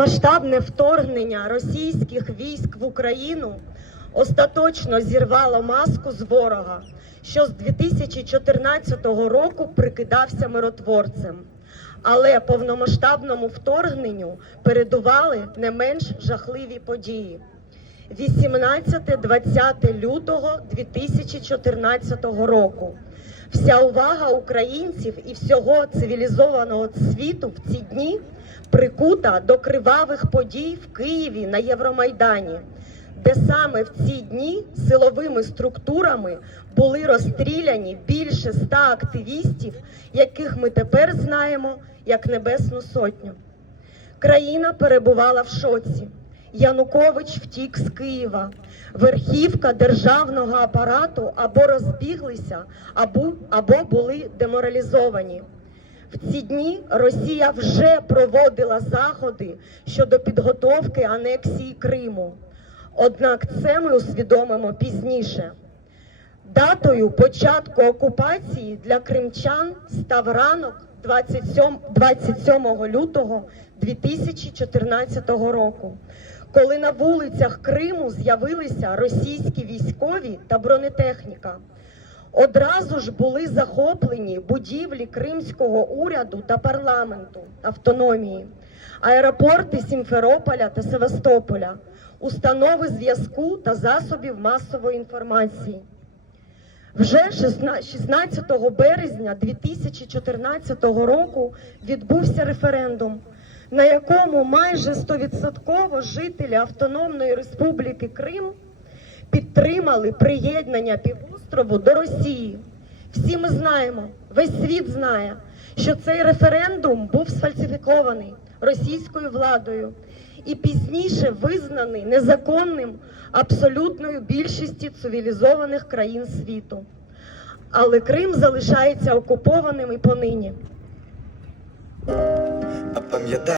Масштабне вторгнення російських військ в Україну остаточно зірвало маску з ворога, що з 2014 року прикидався миротворцем. Але повномасштабному вторгненню передували не менш жахливі події. 18-20 лютого 2014 року. Вся увага українців і всього цивілізованого світу в ці дні прикута до кривавих подій в Києві на Євромайдані, де саме в ці дні силовими структурами були розстріляні більше ста активістів, яких ми тепер знаємо як Небесну Сотню. Країна перебувала в шоці. Янукович втік з Києва. Верхівка державного апарату або розбіглися, або, або були деморалізовані. В ці дні Росія вже проводила заходи щодо підготовки анексії Криму. Однак це ми усвідомимо пізніше. Датою початку окупації для кримчан став ранок 27, 27 лютого 2014 року, коли на вулицях Криму з'явилися російські військові та бронетехніка. Одразу ж були захоплені будівлі кримського уряду та парламенту автономії, аеропорти Сімферополя та Севастополя, установи зв'язку та засобів масової інформації. Вже 16 березня 2014 року відбувся референдум, на якому майже 100% жителі Автономної Республіки Крим підтримали приєднання півострову до Росії. Всі ми знаємо, весь світ знає, що цей референдум був сфальсифікований російською владою і пізніше визнаний незаконним абсолютною більшості цивілізованих країн світу. Але Крим залишається окупованим і понині.